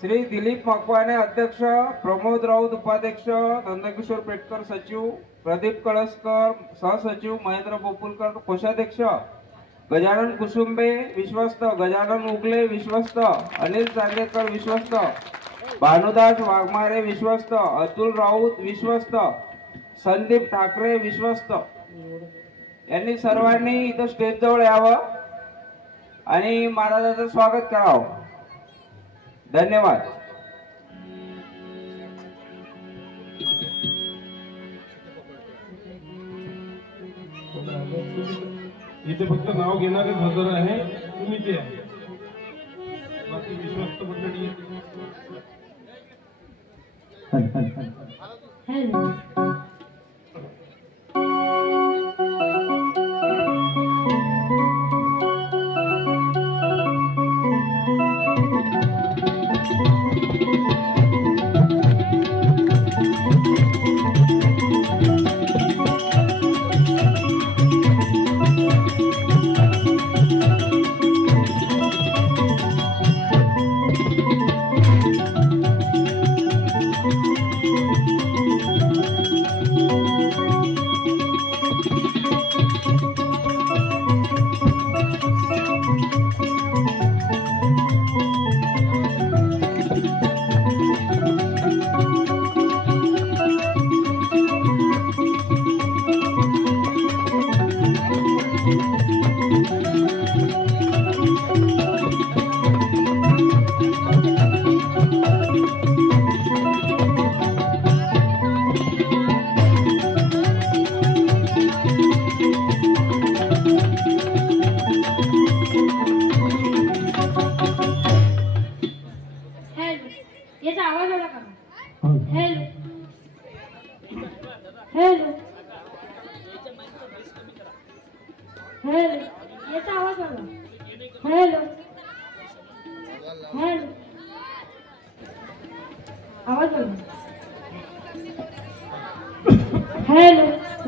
श्री दिलीप मकवाने अध्यक्ष, प्रमोद राऊत उपाध्यक्ष, नंदकिशोर पेटकर सचिव, प्रदीप कळसकर सहसचिव, महेंद्र बोपुलकर कोषाध्यक्ष, गजानन कुसुंबे विश्वस्त, गजानन उगले विश्वस्त, अनिल चांदेकर विश्वस्त, भानुदास वाघमारे विश्वस्त, अतुल राऊत विश्वस्त, संदीप ठाकरे विश्वस्त यांनी सर्वांनी इथं स्टेज जवळ यावं आणि महाराजांचं स्वागत करावं. धन्यवाद. इथे फक्त नाव घेणारे हजर आहे, तुम्ही ते बाकी विश्वस्त मंडळी.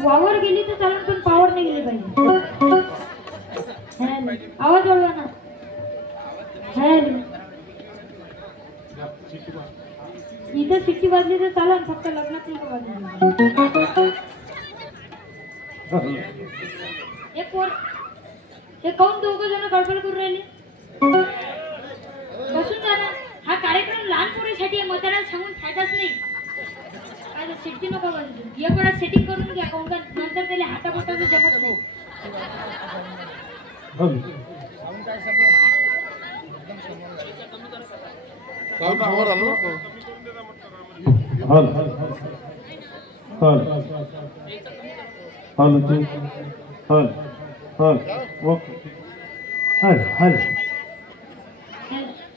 वावर गेली तर चालून पण पावर नाही गेली पाहिजे. आवाज वाढवा ना. हॅलो, इथं सिटी वाजली तर चालन, फक्त लग्नात नाही वाजली. हे कोण दोघं जण गडबड करून राहिले? बसून जा ना. हा कार्यक्रम लहान पोरीसाठी आहे, म्हाताऱ्याला सांगून फायदाच नाही. काय सिटी नको वाजू, एक वेळा सेटिंग करून घ्या, कोण नंतर त्याला हाताबोटाचं जमत नाही.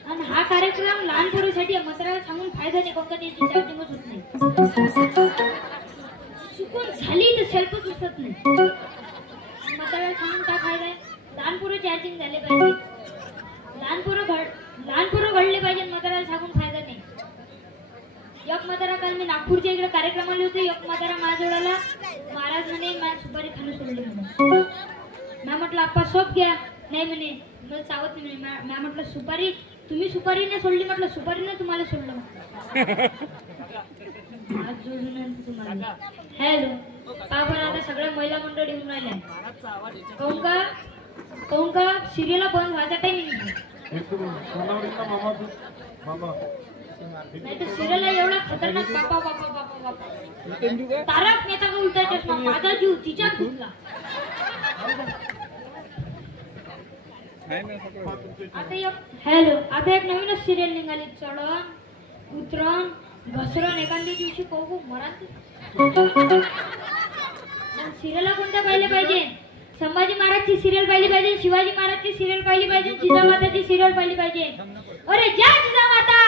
आणि हा कार्यक्रम लहान पोरीसाठी म्हाताऱ्याला सांगून फायदा नाही, कोणता त्याची चार्जिंगच होत नाही. चुकून झाली तर सेल्फच उचलत नाही. म्हाताऱ्याला सांगून काय फायदा आहे? लहान पोरं चार्जिंग झाले पाहिजे, लहान पोरं घडले पाहिजे, म्हाताऱ्याला सांगून फायदा नाही. एक म्हातारा, काल मी नागपूरच्या इकडे कार्यक्रमाला होते, एक म्हातारा माझ्याजवळ महाराज म्हणे मला सुपारी खाणं सोडली म्हणे. मी म्हटलं आप्पा सोप घ्या. नाही म्हणे, मला चावत नाही म्हणे. मी म्हटलं सुपारी, तुम्ही सुपारी नाही सोडली, म्हटलं सुपारी नाही तुम्हाला सोडलं. तुम्हाला हॅलो, का बरं आता सगळ्या महिला मंडळ येऊन राहिल्या? काऊन का सिरियलला बंद व्हायचा टाइम नाही तर सिरियलला एवढा खतरनाक बापा बापा बापा बापा तारक मेहता का उलटा चष्मा, माझा जीव तिच्यात घुसला. हॅलो, आता एक नवीनच सिरियल निघाली, चढण उतरण घसरण, एखाद्या दिवशी पाहू मरा. सिरियलला कोणत्या पाहिले पाहिजे? संभाजी महाराजची सिरियल पाहिली पाहिजे, शिवाजी महाराजची सिरियल पाहिली पाहिजे, जिजामाताची सिरियल पाहिली पाहिजे. अरे जय जिजामाता,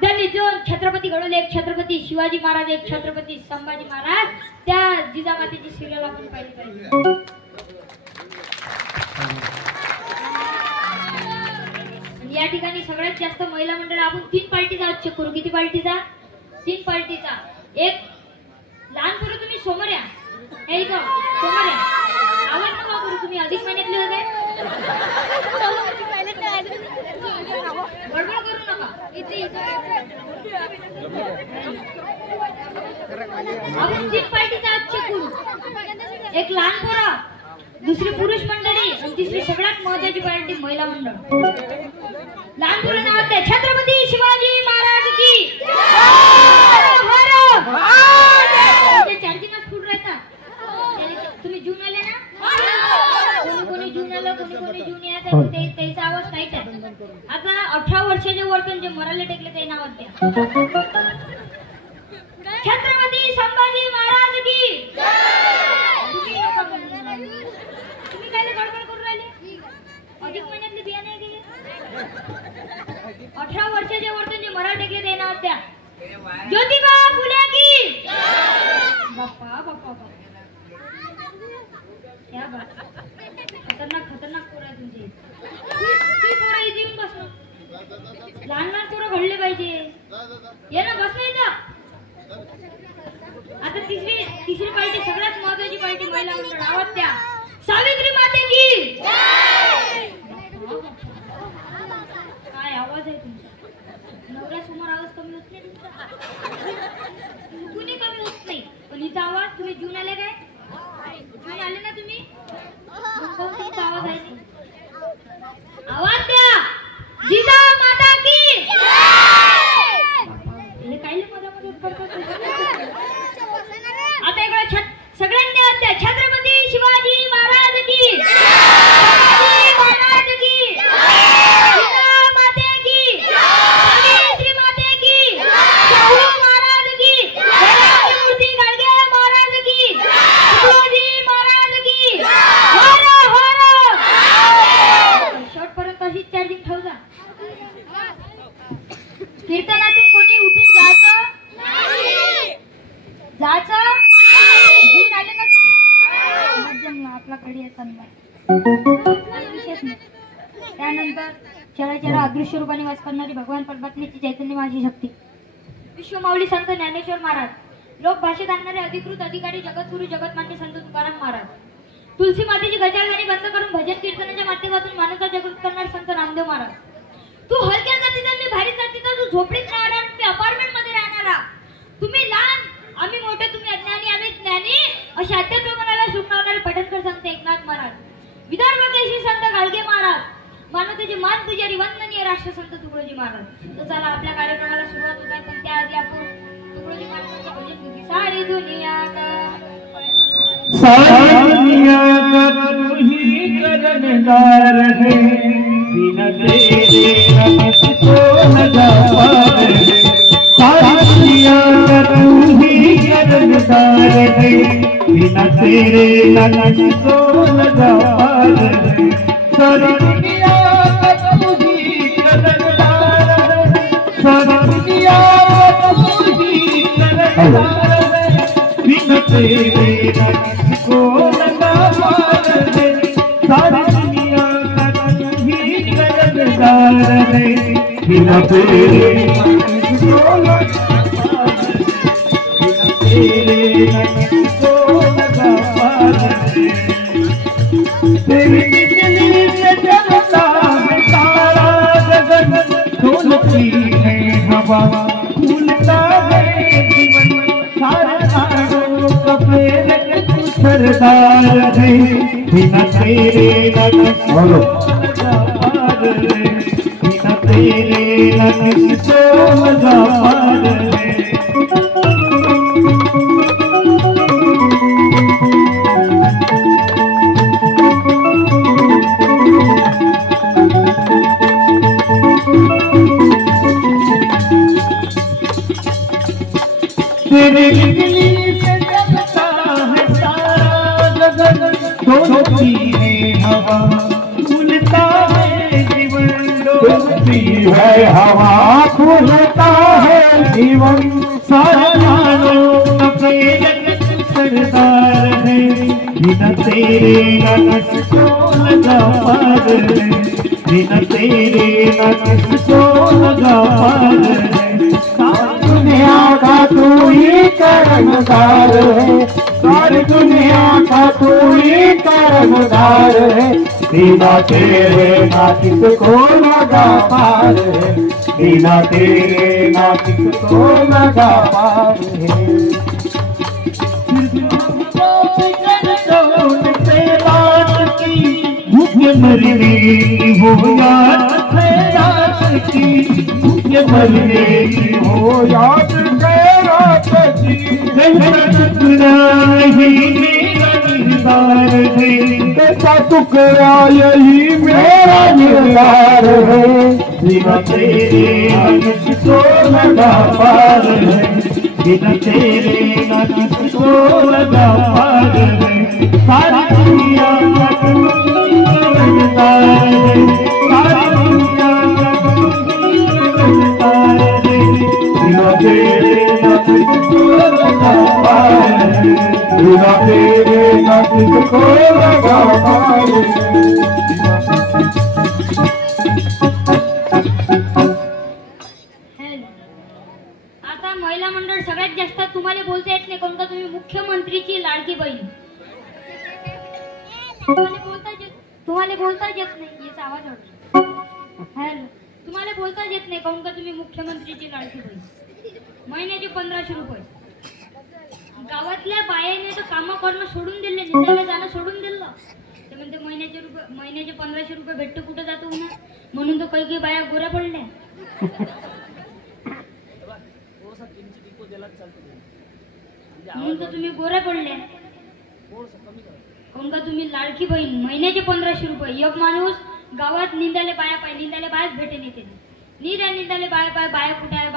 त्यांनी जो छत्रपती घडवले, एक छत्रपती शिवाजी महाराज, एक छत्रपती संभाजी महाराज, त्या जिजामातेची सिरियल आपण पाहिली पाहिजे. या ठिकाणी सगळ्यात जास्त महिला मंडळ आपण 3 पार्टीचा चेक करू. किती पार्टीचा? 3 पार्टीचा. एक लहान पोरं तुम्ही समोर या, हे इथं समोर या. आवाज नका करू, तुम्ही अधिक महिन्यातले होते, गडबड करू नका. आपण तीन पार्टीचा आज चेकून एक लहान पोरा, दुसरी पुरुष मंडळी आणि तिसरी सगळ्यात महत्वाची पार्टी महिला मंडळ. लहान पोरा नाव आहे छत्रपती शिवाजी महाराज की चार्जिंगच फुट राहतात. तुम्ही जून आले ना, कोणी जून आलं, कोणी जून यायचं, त्याचा आवाज टाईट आहे. आता 18 वर्षाचे वरतून जे मराले टेकले ते नाव द्या. छत्रपती संभाजी महाराज की. तुम्ही काय गडबड करून राहिले? अधिक महिन्यातले बियाणे गेले. 18 वर्षाचे वरतून जे मराले टेकले ते नाव द्या. ज्योतिबा फुले की. बाप्पा बाप्पा क्या बात. खतरनाक पोरं आहे तुमचे. ती पोरं इथे येऊन बसणं. लहान पोरं घडले पाहिजे. ये ना बस नाही तर. आता तिसरी पार्टी सगळ्यात महत्वाची पार्टी महिला मंडळ. आवाज द्या. सावित्री माते की. काय आवाज आहे तुमचा? नवऱ्यासमोर आवाज कमी होत नाही तुमचा? कुणी कमी होत नाही, पण हिचा आवाज. तुम्ही जून आले काय? जून आले ना तुम्ही? तुमचा आवाज आहे. आवाज द्या. जिजा माता की. हे काय मध्ये करतात. आता इकडे सगळ्यांनी आवाज द्या. छत्रपती शिवाजी महाराज की. शिवाजी महाराज की. जिजा माते की. सावित्री माते की. शाहू महाराज की. मूर्ती गाडगे महाराज की. शिवाजी महाराज की. हर हर. शॉर्ट पर्यंत अशीच चार्जिंग ठेव जा. कीर्तनातून कोणी उठून जायचं नाही. जायचं. जून आले ना तुम्ही? आपल्याकडे विशेष नाही. त्यानंतर चराचरा अदृश्य रूपाने वास करणारी भगवान परमात्म्याची चैतन्य माझी शक्ती विश्वमाऊली संत ज्ञानेश्वर महाराज. लोक भाषेत आणणारे अधिकृत अधिकारी जगद्गुरु जगतमान्य संत तुकाराम महाराज. तुलसी मातेची गजालगाणी बंद करून भजन कीर्तनाच्या माध्यमातून मानवता जागृत करणारे संत नामदेव महाराज. तू हलक्या जातीचा, मी भारी जातीचा. तू झोपडीत राहणार, मी अपार्टमेंट मध्ये राहणारा. तुम्ही लहान, आम्ही मोठे. तुम्ही अज्ञानी, आम्ही ज्ञानी. असे अध्यात्म मनाला सुटणारे पठणकर संत एकनाथ महाराज. विदर्भ केशरी संत गाडगे महाराज. मानवतेचे मान पुजारी वंदनीय राष्ट्रसंत तुकडोजी महाराज. तर चला आपल्या कार्यक्रमाला सुरुवात होत आहे, पण त्याआधी आपण तुकडोजी महाराजांचे भजन घेऊ. सारी दुनिया का तुही करनदार है. बिना तेरे किसको लगा पार है. सारी दुनिया का तुही करनदार है. बिना तेरे किसको लगा पार है. सारी दुनिया का तुही करनदार है. सारी दुनिया का तुही करनदार है. बिना तेरे किसको लगा पार है. सारी दुनिया का तुही करनदार है. बिना तेरे किसको लगा पार है. बिना तेरे किसको लगा पार है. तेरी बिजली से जलता है सारा गगन. डोलती है हवा, फूलता है जीवन. सारे तारों का प्रेरक तू सरदार है. बिना तेरे किसको लगा पार है. बिना तेरे किसको लगा पार है. तेरे बिजली से जलता है सारा गगन. डोलती है हवा, फूलता है जीवन. डोलती है हवा, फूलता है जीवन. सारा मानव का प्रेरक सरदार है. बिना तेरे किसको लगा पार है. बिना तेरे किसको लगा पार है. दुनिया का तू ही कर्मदार है. सारी दुनिया का तू ही कर्मदार है. बिना तेरे किसको लगा पार है. बिना तेरे ना किसको लगा पार है। से बात की भूखे मरने की हो याद है रात की, भूखे मरने की हो याद है रात की। टुकड़ा यही मेरा निर्धार है, बिना तेरे किसको लगा पार है, बिना तेरे ना किसको लगा पार है। सारी दुनिया का तार है, सारी दुनिया का तार है, बिना तेरे ना किसको लगा पार है, बिना तेरे ना किसको लगा पार है। आता महिला मंडळ सगळ्यात जास्त तुम्हाला बोलता येत नाही, कोणता तुम्ही मुख्यमंत्रीची लाडकी बहीण, तुम्हाला बोलता येत नाही, याचा आवाज वाटतो। हॅलो, तुम्हाला बोलता येत नाही, कोणता तुम्ही मुख्यमंत्रीची लाडकी बहीण, महिन्याचे 1500 रुपये। गावातल्या बायाने तर काम करणं सोडून दिले, निघायला जाणं सोडून दिलं, ते म्हणते महिन्याचे 1500 रुपये भेटतो, कुठं जातो ना, म्हणून तो काही बाया गोऱ्या पडल्या। म्हणून तर तुम्ही गोऱ्या पडल्या, कोण का तुम्ही लाडकी बहीण महिन्याचे 1500 रुपये। एक माणूस गावात निंदाले बायाच भेटे नेते, निंदाले बाया कुठे आहे, बाया कुठे आहे,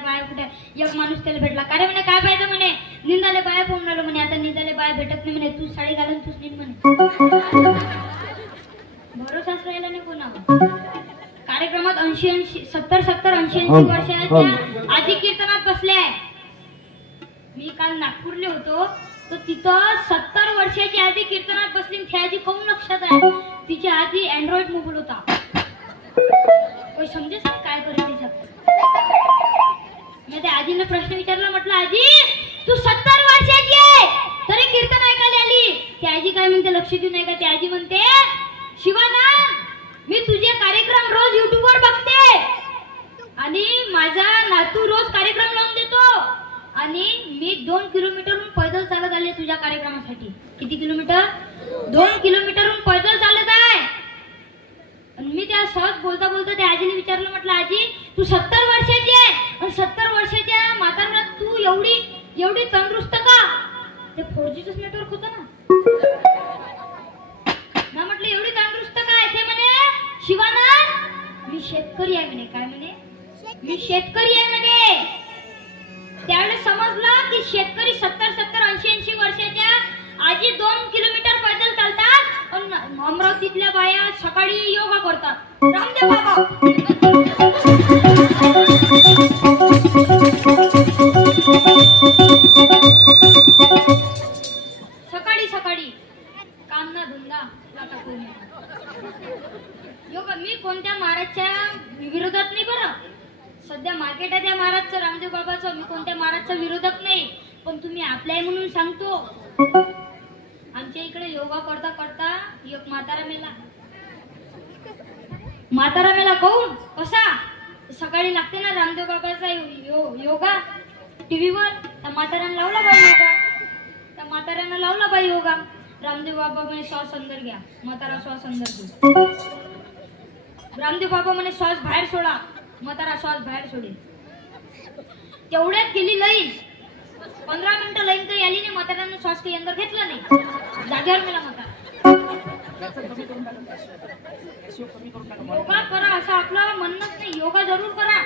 बाया कुठे आहे। एक माणूस त्याला भेटला, काय म्हणे, काय पाहिजे म्हणे, निंदाले बाया पोहून राहिलो म्हणे, आता निंदाले बाया भेटत नाही म्हणे, तू साडी घालून तूच निंद म्हणे। भरोसाच राहिला नाही कोणावर। कार्यक्रमात 70-80 वर्षाच्या आजी कीर्तनात बसल्या आहे। मी काल नागपूरले होतो, तर तिथं 70 वर्षाची आजी कीर्तनात बसली, त्या आजी कोण लक्षात आहे, तिच्या आधी अँड्रॉइड मोबाईल होता, कोणी समजेच काय करेल त्याच्यात। मी त्या आजीने प्रश्न विचारला, म्हटलं आजी तू 70 वर्षाची आहे तरी कीर्तन ऐकायला आली, ती आजी काय म्हणते लक्ष देऊ नाही का, ती आजी म्हणते शिवाना मी तुझे कार्यक्रम रोज युट्यूबवर बघते आणि माझा नातू रोज कार्यक्रम लावून देतो आणि मी 2 किलोमीटरहून पैदल चालत आले तुझ्या कार्यक्रमासाठी। किती किलोमीटर? 2 किलोमीटरहून पैदल चालत आहे। आणि मी त्या सहज बोलता त्या आजीने विचारलं, म्हटलं आजी तू 70 वर्षाची आहे आणि 70 वर्षाच्या म्हाताऱ्याला तू एवढी तंदुरुस्त का? ते 4Gच नेटवर्क होतं ना। ना म्हटलं एवढी तंदुरुस्त काय? ते म्हणे शिवानंद मी शेतकरी आहे म्हणे। काय म्हणे? मी शेतकरी आहे म्हणे। त्यावेळेस समजलं की शेतकरी 70-80 वर्षाच्या आजी 2 किलोमीटर पैदल चालतात आणि अमरावतीतल्या बाया सकाळी योगा करतात। रामदेव बाबा सकाळी काम ना धंदा योगा। मी कोणत्या महाराजच्या विरोधात नाही बरं, सध्या मार्केट आहे त्या महाराजचं, रामदेव बाबाचं, मी कोणत्या महाराजचा विरोधक नाही, पण तुम्ही आपल्या म्हणून सांगतो। आमच्या इकडे योगा करता करता एक म्हातारा मेला काऊन कसा? सकाळी लागते ना रामदेव बाबाचा योगा टीव्हीवर, त्या म्हाताऱ्यानं लावला बाई योगा, रामदेव बाबा म्हणे श्वास अंदर घ्या, म्हातारा श्वास अंदर घ्या। रामदेव बाबा म्हणे श्वास बाहेर सोडा, म्हातारा श्वास बाहेर सोडेल। तेवढ्यात गेली लाईन, 15 मिनिटं लाईन काही आली नाही, म्हाताऱ्यानं श्वास काही अंदर घेतला नाही, जागेवर मेला म्हातारा। योगा करा असं आपलं म्हणणंच नाही, योगा जरूर करा।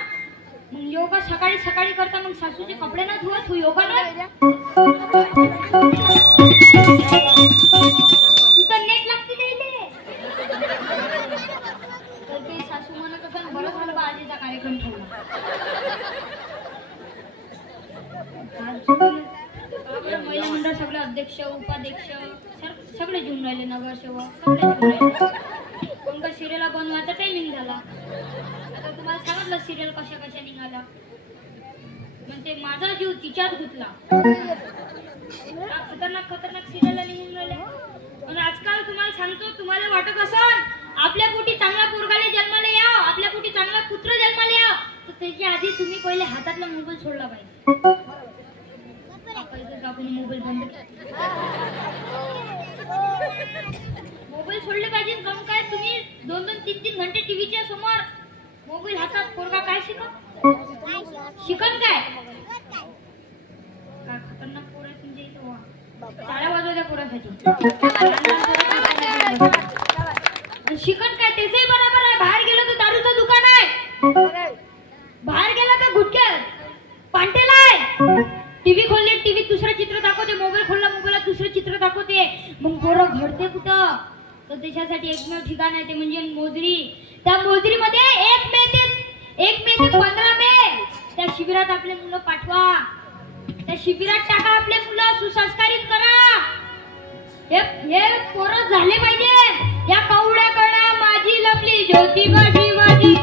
मग योगा सकाळी करता, मग सासूचे कपडे ना धुवत, योगा ना तिथं नेट लागते द्यायले, तर ते सासू म्हणत असं बरं झालं बा आजीचा कार्यक्रम ठेवला। महिला मंडळ सगळे अध्यक्ष उपाध्यक्ष सगळे घेऊन राहिले, नगरसेवक सगळे घेऊन राहिले। कोणता सिरियलला बनवायचा टायमिंग झाला, आता तुम्हाला सांगितलं सिरियल कशा निघाला, म्हणजे माझा जीव तिच्यात गुंतला। खतरनाक सिरियलला निघून राहिले। आणि आजकाल तुम्हाला सांगतो, तुम्हाला वाटत असेल आपल्या पोटी चांगला पोरगाले जन्माला यावं, आपल्या पोटी चांगला पुत्र जन्माला यावं, त्याच्या आधी तुम्ही पहिले हातातला मोबाईल सोडला पाहिजे. आपण मोबाईल बंद मोबाईल सोडले पाहिजे. काम काय तुम्ही 2-2, 3-3 घंटे टीव्हीच्या समोर मोबाईल हातात, पोरगा काय शिकन काय खतरनाक पोर आहे तुमच्या इथं. टाळ्या वाजवत्या पोरासाठी. शिकन काय त्याचंही बरोबर आहे. बाहेर गेलं तर दारूचं दुकान आहे, बाहेर गेला तर गुटख्या पांटेला आहे. टीव्ही खोलले टीव्हीत दुसरं चित्र दाखवते, मोबाईल खोलला मोबाईलात दुसरं चित्र दाखवते. मग पोरं घडते कुठं? तर त्याच्यासाठी एकमेव ठिकाण आहे ते म्हणजे मोजरी. त्या मोजरीमध्ये 1 मे ते 15 मे त्या शिबिरात आपले मुलं पाठवा. त्या शिबिरात टाका आपले मुलं, सुसंस्कारित करा. हे पोरं झाले पाहिजे. या कवड्या कळा माझी लपली ज्योतिबा शिवाजी,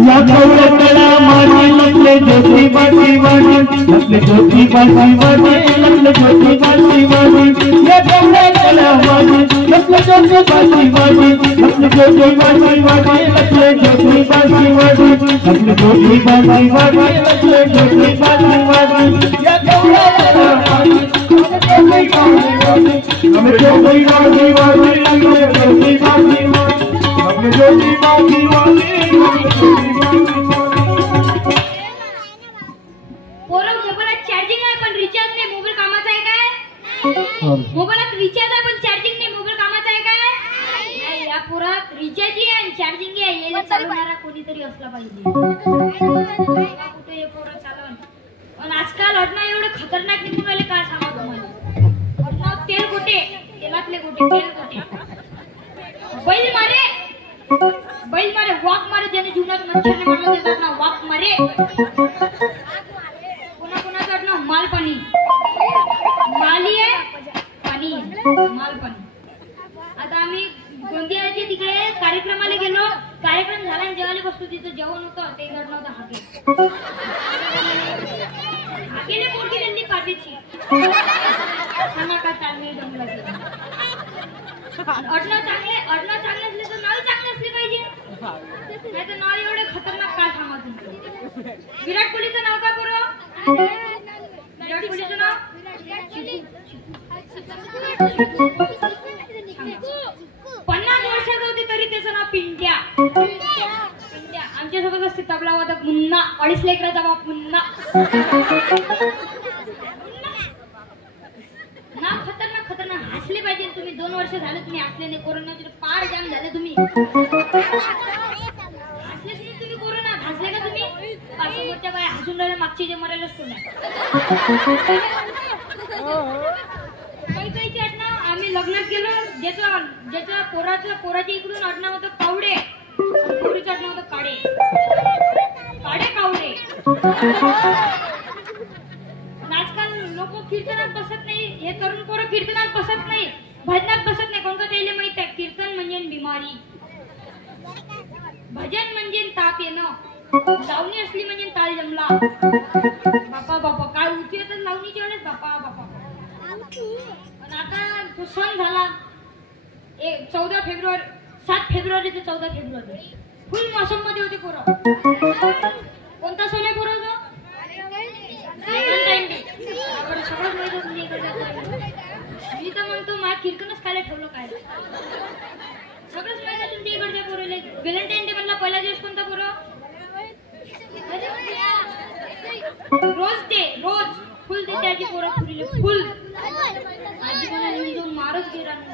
या कवड्या कळा माझी लपले ज्योतिबा शिवाजी, लपले ज्योतिबा शिवाजी, लपले ज्योतिबा शिवाजी. या कवड्या कळा माझी लपले ज्योतिबा शिवाजी, लपले ज्योतिबा शिवाजी, लपले ज्योतिबा शिवाजी, लपले ज्योतिबा शिवाजी, लपले ज्योतिबा शिवाजी. या कवड्या कळा माझी लपले ज्योतिबा शिवाजी, लपले ज्योतिबा शिवाजी, लपले ज्योतिबा शिवाजी. पोरं मोबाईलात चार्जिंग आहे पण रिचार्ज नाही. मोबाईल कामाचा आहे काय? मोबाईलात रिचार्ज आहे पण चार्जिंग नाही. मोबाईल कामाचा आहे काय? नाही. या पोरात रिचार्ज आहे, चार्जिंग आहे. याला चालवणारा कोणीतरी असला पाहिजे. कुठे हे पोरं चालवण. पण आजकाल अडणं एवढे खतरनाक निघून राहिले काय सांगा तुम्हाला. अडणं तेल गोटे, तेलातले गोटे, तेल गोटे. बैल मारे वाक मारे. ज्याने जीवनात मच्छरने मारलं त्याचं नाव वाक मारे. कोणाचं नाव मालपाणी. माली आहे पाणी, मालपाणी. आता आम्ही गोंदियाच्या तिकडे कार्यक्रमाला गेलो. कार्यक्रम झाला आणि जेवायला बसलो. तिथं जेवण होतं ते घडलं होतं हाके. हाकेने पोट गेली पाठीची. सांगा का चांगले जमलं. अडणं चांगले असले तर नाव चांगले असले पाहिजे. नाही तर नाव एवढे खतरनाक काय सांगा तुम्ही. विराट कोहलीचं नाव काय पोरं? विराट कोहलीचं नाव 50 वर्षाचं होते तरी त्याचं नाव पिंट्या. आमच्यासोबत असते तबला वादक मुन्ना. 2.5 लेकराचा बाप मुन्ना. नाव खतरनाक हसले पाहिजे तुम्ही. 2 वर्ष झाले तुम्ही हसले नाही. कोरोनाचे पार जाम झाले तुम्ही. हसलेच नाही तुम्ही. कोरोनात हसले का तुम्ही? समोरच्या बाया हसून राहिले, मागची जे मरायलाच कोण आहे. काही आडनाव आम्ही लग्नात गेलो. ज्याच्या पोराच्या इकडून आडनाव होतं कावडे, पोरीचं आडनाव होतं काडे. कावडे. आजकाल लोक कीर्तनात बसत नाही. हे तरुण पोरं कीर्तनात बसत नाही, भजनात बसत नाही. कोणतं त्याला माहित आहे कीर्तन म्हणजे बिमारी, भजन म्हणजे ताप येणं, लावणी असली म्हणजे ताल जमला. बापा काय उठी येतात लावणीच्या वेळेस. बापा पण आता तो सण झाला 14 फेब्रुवारी, 7 फेब्रुवारी ते 14 फेब्रुवारी फुल मोसम मध्ये होते पोरं. कोणता सण आहे पोरं? सगळंच माहित होतं तुमच्या इकडे. मी तर म्हणतो मला कीर्तनच खायला ठेवलं काय. सगळंच माहित आहे तुमच्या इकडच्या पोरीला. व्हॅलेंटाईन डे म्हणला पहिला दिवस कोणता पोरं? रोज फुल देते आजी पोरं पुरीले फुल. आजी मला निवडून मारच गे राहून.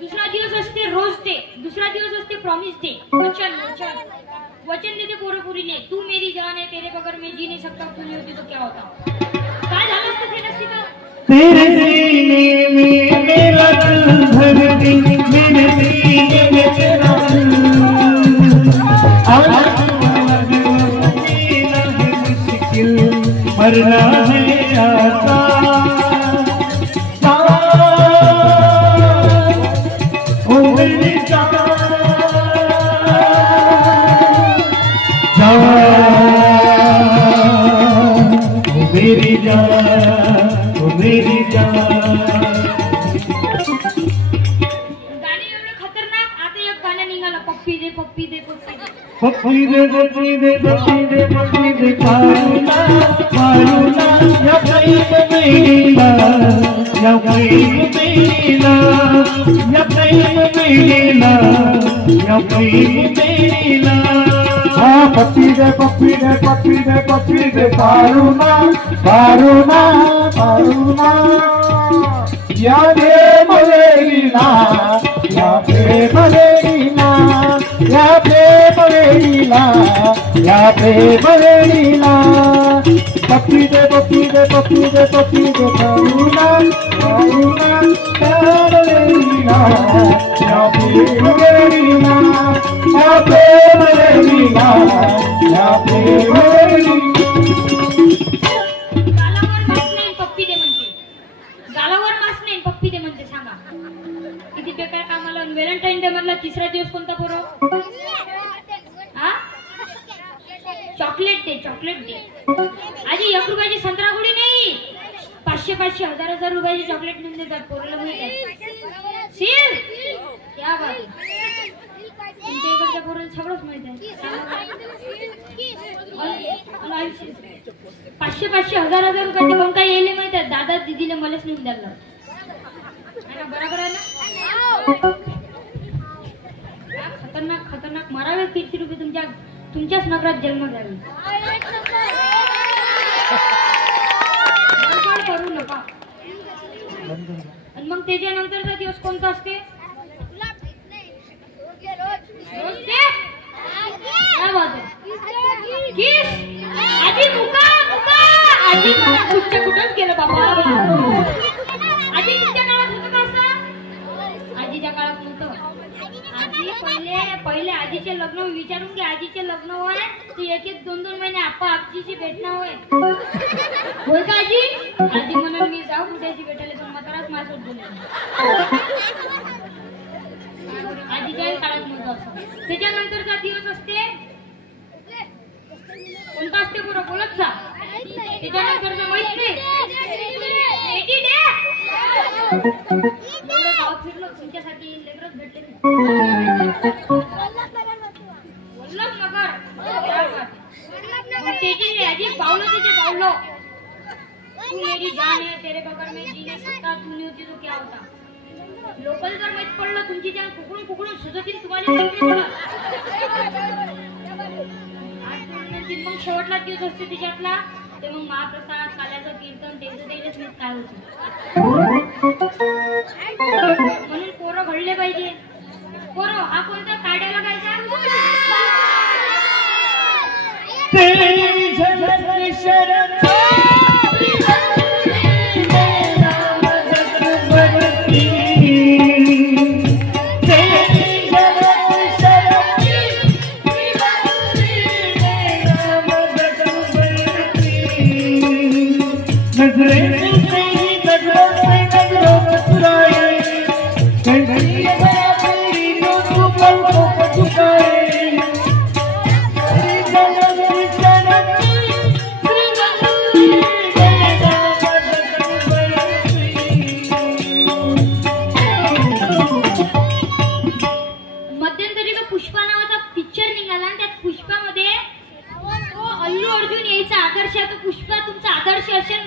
दुसरा दिवस असते रोज डे. दुसरा दिवस असते प्रॉमिस डे. वचन देते पोरं पुरीले. तू मेरी जान है, तेरे बगैर मैं जी नहीं सकता. तू नहीं होती तो क्या होता. काय झालं असतं ते नसती का? तेरे सीने में मेरा दिल भर दे, मेरे सीने में तेरा दिल. जीना है मुश्किल, मरना है आसान. ओ मेरी जान, मेरी जान, मेरी जान. गाणी एवढे खतरनाक. आता एक गाणं निघालं पप्पी दे पप्पी दे पप्पी दे. पप्पी दे पप्पी दे पप्पी दे पप्पी दे कारुना कारुना या प्रेम मेला या प्रेम मेला या प्रेम मेला या प्रेम मेला हाँ पप्पी दे पप्पी दे पप्पी दे पप्पी दे कारुना कारुना कारुना या प्रेम मेला या प्रेम मेला या प्रेम मेला या प्रेम मेला पप्पी दे पप्पी दे पप्पी दे पप्पी दे कारुना कारुना मेला या प्रेम मेला या प्रेम मेला या प्रेम गालावर मास्क नाही पप्पी दे म्हणते सांगा किती बेकार कामाला. व्हॅलेंटाईन डे मधला तिसरा दिवस कोणता बरोबर? हा चॉकलेट डे. चॉकलेट डे आजी 1 रुपयाची संत्रा गुडी नाही 500 500 1000 रुपयाची चॉकलेट नेऊन देतात पोराला माहित आहे. शिव क्या बात तुमच्या इकडच्या पोराला सगळंच माहित आहे. 500 500 1000 रुपयाचे कोण काय येले माहित आहे. दादा दीदीने मलाच नेऊन द्यायला बरोबर आहे ना. खतरनाक खतरनाक मारावे किती रुपये तुमच्याच नगरात जन्म द्यावे करू नका. आणि मग त्याच्यानंतरचा दिवस कोणता असते? आधी मुका मुका आधी कुठच्या कुठंच गेलं बाबा. आधी तुमच्या काळात होतं का असं? आजीच्या काळात नव्हतं. आजी पहिले आजीचे लग्न विचारून की आजीचे लग्न होय ते 1-2 महिने आप्पा आजीची भेटणं होय का आजी? आजी म्हणून मी जाऊ कुठ्याची भेटायला पण म्हाताराच माझ्यासोबत बोलला. आजीच्याही काळात नव्हतं असं. त्याच्यानंतरचा दिवस असते कोणता असते बरं बोलत जा. त्याच्यानंतरचा माहित नाही गावात फिरलो तुमच्यासाठी लेकरच भेटले वल्लभनगर. त्याची आजी पावलं तिथे पावलं तू मेरी जान है तेरे बगैर मैं जी नहीं सकता तू नहीं होती तो क्या होता. लोकल जर माहित पडलं तुमची जान कुकडून कुकडून सुजतील तुम्हाला. मग शेवटला दिवस असते तिच्यातला ते मग महाप्रसाद काल्याचं कीर्तन त्याच काय होतं. म्हणून पोरं घडले पाहिजे. पोरं हा कोणता काढायला गायचा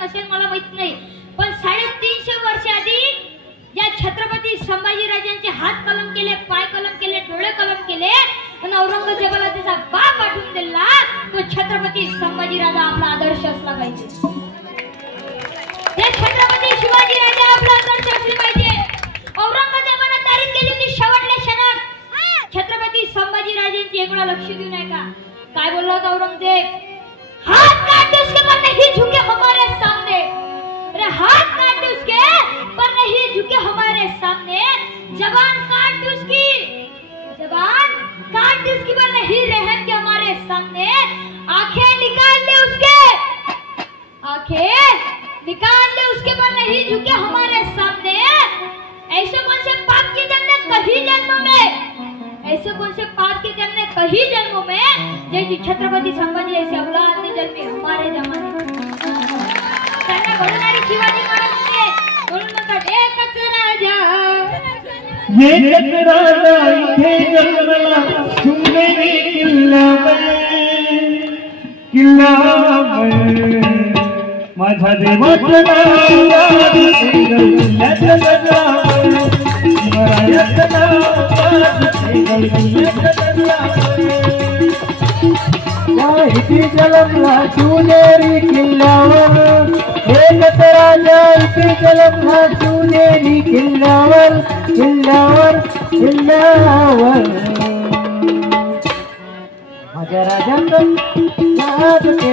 नसेल मला माहित नाही पण 350 वर्ष आधी ज्या छत्रपती संभाजीराजांचे हात कलम केले पाय कलम केले डोळे कलम केले आणि औरंगजेबाला त्याचा बाप पाठवून दिला तो छत्रपती संभाजीराजा आपला आदर्श असला पाहिजे. ते छत्रपती शिवाजीराजा आपला आदर्श असला पाहिजे. औरंगजेबाने तारीख केली होती शेवटल्या क्षणात छत्रपती संभाजीराजांची एकदा लक्ष देऊ नये का काय बोलला होता औरंगजेब. हाथ काट उसके पर नहीं झुके हमारे सामने. अरे हाथ काट उसके पर नहीं झुके हमारे सामने. जबान काट उसकी जबान काट उसकी पर नहीं रहेंगे हमारे सामने. आंखें निकाल ले उसके आंखें निकाल ले उसके पर नहीं झुके हमारे सामने. ऐसे कौन से पाप किए हमने कहीं जन्म में ऐसे कौन से पाप किए हमने कहीं जन्मों में जैसे छत्रपति संभाजी ऐसे औलाद ने जन्मे हमारे जमाने त्यांना घडणारी शिवाजी महाराजांचे म्हणून म्हणतात एकच राजा ये राजा इथे जन्मला शिवनेरी किल्ल्यावर माझ्या देवाचं नाव किल्ल्याच्या दगडावर शिवरायाचं नाव किल्ल्याच्या दगडावर इथे जलमला शिवनेरी किल्ल्यावर एक राजा इथे जलमला शिवनेरी किल्ल्यावर माझ्या राजाचं गाजते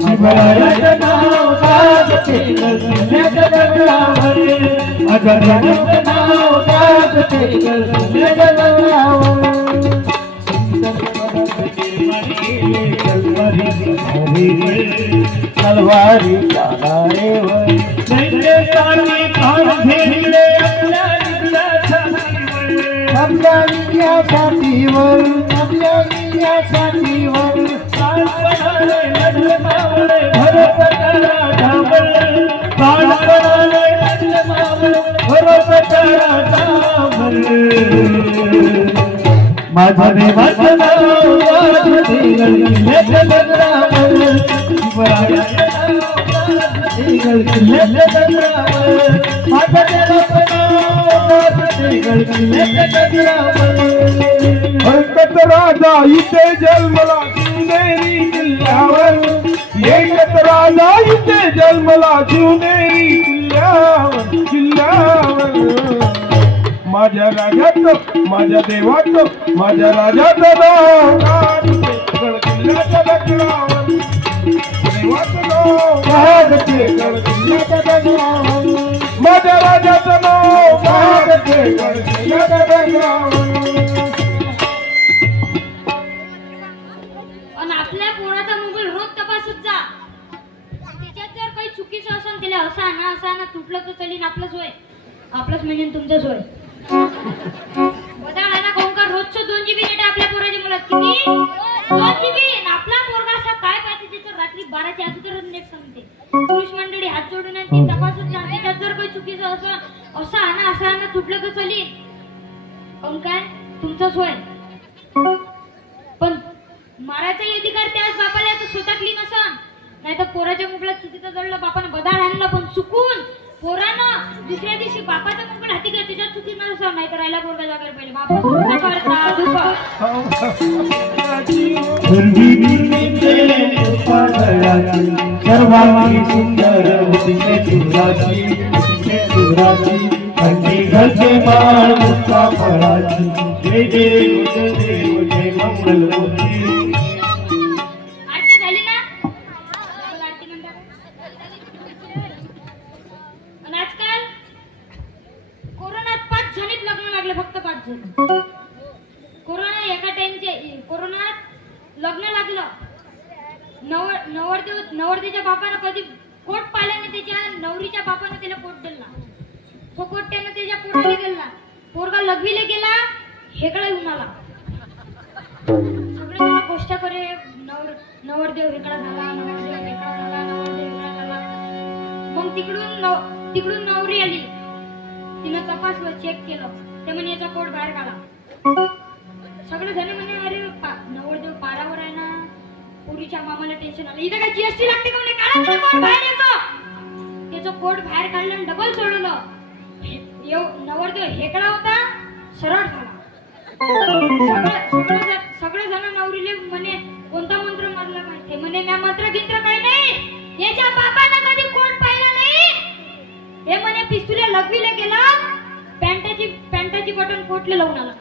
शिवरायाचं नाव गाजते किल्ल्याच्या दगडावर माझ्या राजाचं नाव गाजते किल्ल्याच्या दगडावर तलवारी चालारे आपल्या छातीवर माझ्या देवाचं नाव गाजते किल्ल्याच्या दगडावर शिवरायाचं नाव किल्ल्याच्या दगडावर माझ्या देवाचं नाव गाजते किल्ल्याच्या दगडावर एकच राजा इथे जन्मला शिवनेरी किल्ल्यावर एकच राजा इथे जन्मला शिवनेरी किल्ल्यावर माझ्या राजाचं माझ्या देवाचं माझ्या राजाचं नाव गाजते किल्ल्याच्या दगडावर देवाचं नाव गाजते किल्ल्याच्या दगडावर माझ्या राजाचं नाव गाजते किल्ल्याच्या दगडावर आणि आपल्या पोराचा मोबाईल रोज तपासत जा. त्याच्यात जर काही चुकीचं असेल त्याला असा ना तुटलं तर चलीन आपलंच होय, आपलंच म्हणजे तुमचंच होय. बदाळाला कोणकर रोजचं 2 GB नेट आपल्या पोराच्या मुलात किती 2 GB. आपला पोरगा असा काय पाहते त्याचं रात्री 12च्या अगोदर नेट सांगते. पुरुष मंडळी हात जोडून ती तपासत जा. त्याच्यात जर काही चुकीचं असं असा ना तुटलं तर चलीन कोण काय तुमचंच होय. पण मारायचा अधिकार त्याच बापाला स्वतः क्लीन असन, नाही तर पोराच्या मुगलात चुकीचं जळलं बापानं बदाळ आणलं पण चुकून पोरानं दुसऱ्या दिवशी बापाचा मुगल हाती घेत त्याच्यात चुकी नसं, नाही तर राहिला पोरगा जागायला पाहिजे सर्वांनी सुंदर घरचे बाळ मुक्ता फळाची जय देव जय देव जय मंगलमूर्ती. आरती झाली ना? आरती नंतर आणि आजकाल कोरोनात 5 जणीत लग्न लागले, फक्त 5 जण. कोरोना एका टाइमचे कोरोनात लग्न लागलं. नवरदेवच्या बापानं कधी कोट पाहिल्याने त्याच्या नवरीच्या बापानं त्याला कोट दिला. तो कोट त्यानं त्याच्या पोराला गेला. पोरगा लघवीला गेला, हेकडा येऊन आला. सगळे गोष्ट करे नवरदेव हेकडा झाला, नवरदेव हेकडा झाला, नवरदेव हेकडा झाला. मग तिकडून नवरी आली. तिनं तपासलं, चेक केलं, ते म्हणे याचा कोट बाहेर काढा. सगळे जण म्हणे अरे नवरदेव पारावर आहे ना, पुरीच्या मामाला टेन्शन आलं. इथं काय जीएसटी लागते का म्हणे, काढा म्हणे कोट बाहेर याचं. त्याचं कोट बाहेर काढलं आणि डबल चढवलं. नवरदेव हेकडा होता, सरळ झाला. सगळे जण नवरीले म्हणे कोणता मंत्र मारला माहिती म्हणे म्या मंत्र गिंत्र काही नाही, याच्या बापानं कधी कोट पाहिला नाही. हे म्हणे पिस्तुल्या लघवीला गेला, पॅन्टाची बटन कोटले लावून आला.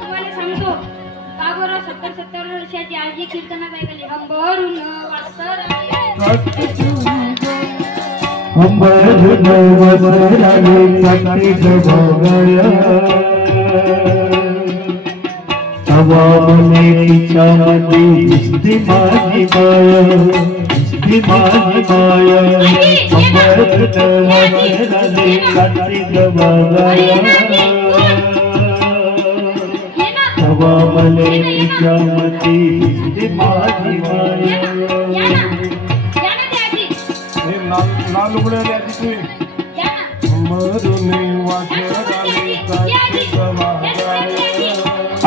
तुम्हाला सांगतो का बरं 70 वर्षाची आजी कीर्तनात ऐकली हंबरून लाल उघड्या मरुने वाजराले काठी गवागाय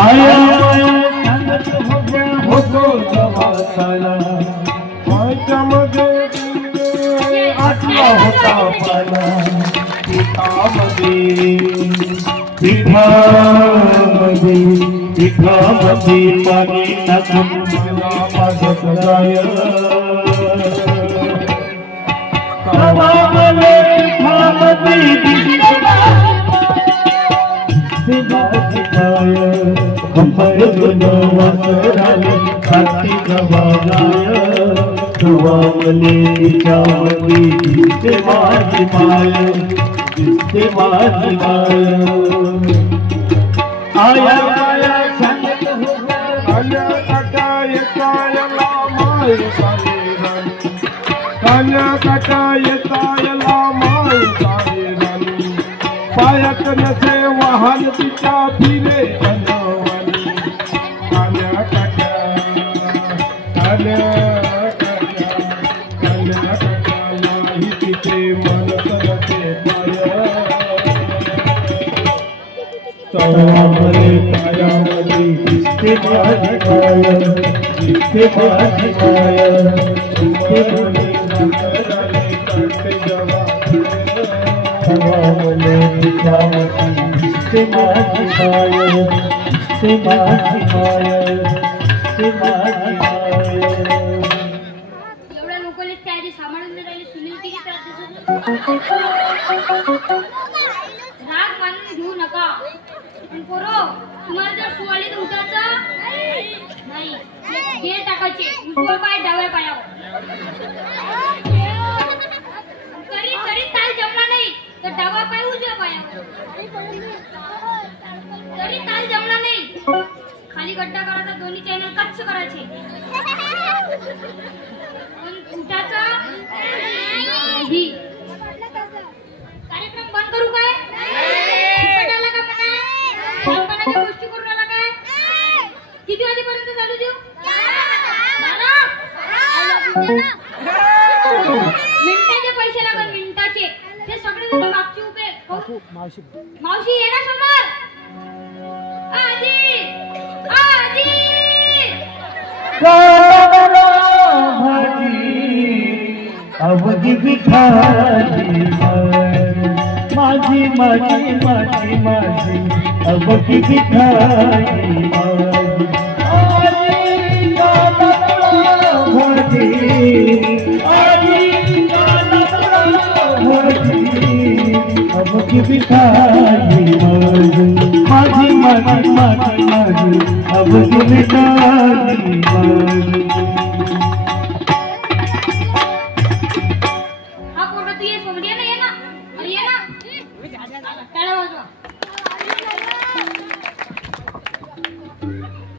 आया सांगत होतो जवासाला माझ्या मध्ये आठला होता मला पिठामध्ये पाणी टाकून मला माझत जाय कवामले पिठामध्ये माझी गाय कंबर वासराले खाती गवागाय कवामले पिठामध्ये दिसते माझी माय दिसते माझी माय आया आया सांगत काल्या काटाय कायला माय सारेरानी काल्या काटाय कायला माय सारेरानी पायात नसे वाहन तिच्या फिरे बनवानी काल्या काटा काल्या काटा काल्या काटा नाही तिथे मन करते पाय कवामले पायामध्ये दिसते माझी गाय दिसते माझी गाय दिसते माझी वासराले काठी गवागाय कवामले पिठामध्ये दिसते माझी गाय दिसते माझी गाय दिसते माझी गाय एवढ्या लोकांनीच त्या आधी सांभाळून नाही राहिले. सुनील किती त्रास देतो. राग मानून घेऊ नका. पण पोरो, तुम्हाला जर सुवाली तर उठायचं नाही. गेर टाकायचे उजव्या पाय डाव्या पायावर. तरी तरी ताल जमला नाही तर डावा पाय उजव्या पायावर. तरी ताल जमला नाही खाली गड्डा करायचा, दोन्ही चॅनल कच्च करायचे. पण उठायचा नाही. कार्यक्रम बंद करू काय? फुकटाला का म्हणा? शानपणाच्या गोष्टी करून आला काय? किती वाजेपर्यंत चालू देऊ? 12? मिनिटाचे पैसे लागल, मिनिटाचे. ते सगळे जण मागची उभे. मावशी ये ना समोर. आजी आजी अवघी विठाली माझी माझी माझी माझी अवघी विठाली अवघी विठाली माझी माझी माझी माझी अवघी विठाली हा पोरगा तू ये सोमडिया ना, ये ना, ये ना. टाळ्या वाजवा.